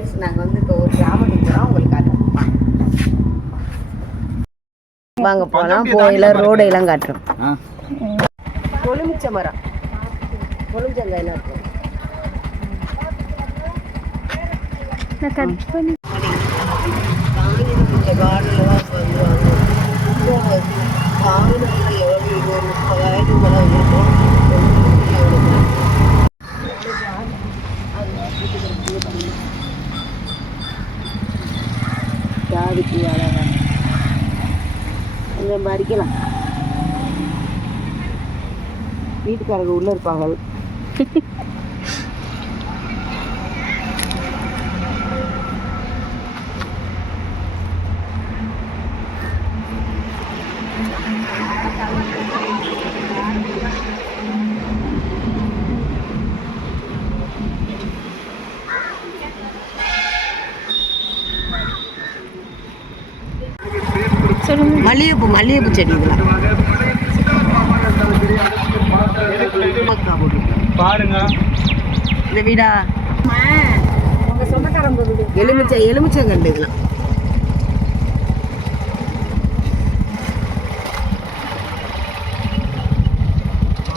Friends நாங்கள் வந்து இப்போ ஒரு கிராமத்துக்கு போகிறோம் உங்களுக்கு காட்டுறோம். வாங்க போகலாம் போயில ரோடையெல்லாம் காட்டுறோம். ஆ. கொழுமிச்ச மரம். கொழுமிச்சங்காய் எல்லாம் இருக்கும். நான் கட் பண்ணி இந்த கார்டனில் தான் சொல்லுவாங்க காங்கிரஸில் எவ்வளோ இது ஒரு முப்பதாயிரம் மேலே இருக்கும் ஜாதிக்கு அழகாக கொஞ்சம் பறிக்கலாம் வீட்டுக்காரங்க உள்ள இருப்பாங்க you. மல்லிகைப்பூ மல்லிகைப்பூ செடி இதெல்லாம் பாருங்க. இந்த வீடா? வீடு எலுமிச்சை எலுமிச்சங்கண்டு இதெல்லாம்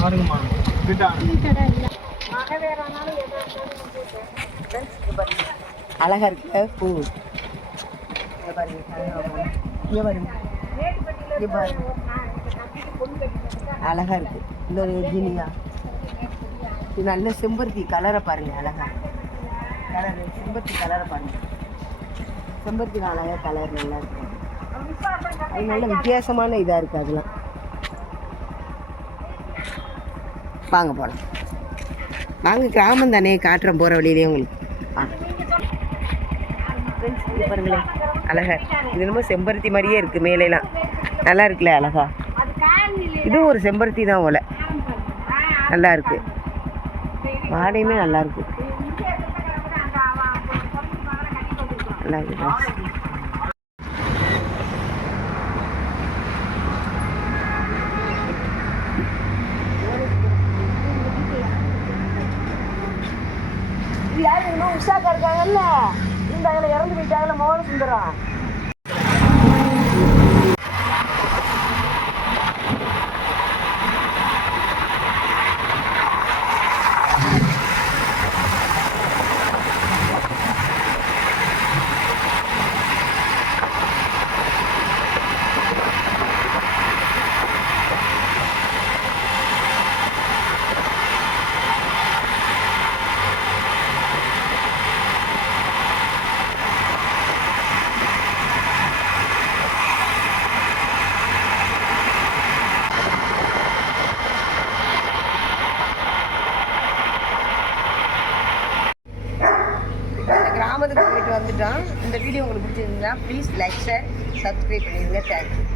பாருங்கம்மா. அழகா இருக்குல்ல பூ? பாருங்க. அழகா இருக்கு. இந்த ஒரு ஜினியா இது நல்ல செம்பருத்தி கலரை பாருங்க அழகா. கலர் செம்பருத்தி கலரை பாருங்க. செம்பருத்தி அழகா கலர் நல்லா இருக்கும் அது நல்ல வித்தியாசமான இதா இருக்கு அதெல்லாம். வாங்க போகலாம் வாங்க கிராமம் தானே காட்டுறோம் போகிற வழியிலே உங்களுக்கு. வாங்க. ஃப்ரெண்ட்ஸ் இங்க பாருங்களேன் அழகா. இது என்னமோ செம்பருத்தி மாதிரியே இருக்குது மேலேலாம். நல்லா இருக்குல்ல அழகா? இதுவும் ஒரு செம்பருத்தி தான் போல. நல்லா இருக்கு. வாடையுமே நல்லா இருக்கு. நல்லா இருக்கு friends. இன்னும் உஷாக்கா இருக்காங்கல்ல? இந்த இறந்து போயிட்டாங்களே மோகன சுந்தரம் தாமதத்துக்கு போயிட்டு வந்துட்டோம் இந்த வீடியோ உங்களுக்கு பிடிச்சிருந்தா ப்ளீஸ் லைக் ஷேர் சப்ஸ்கிரைப் பண்ணிடுங்க. Thank you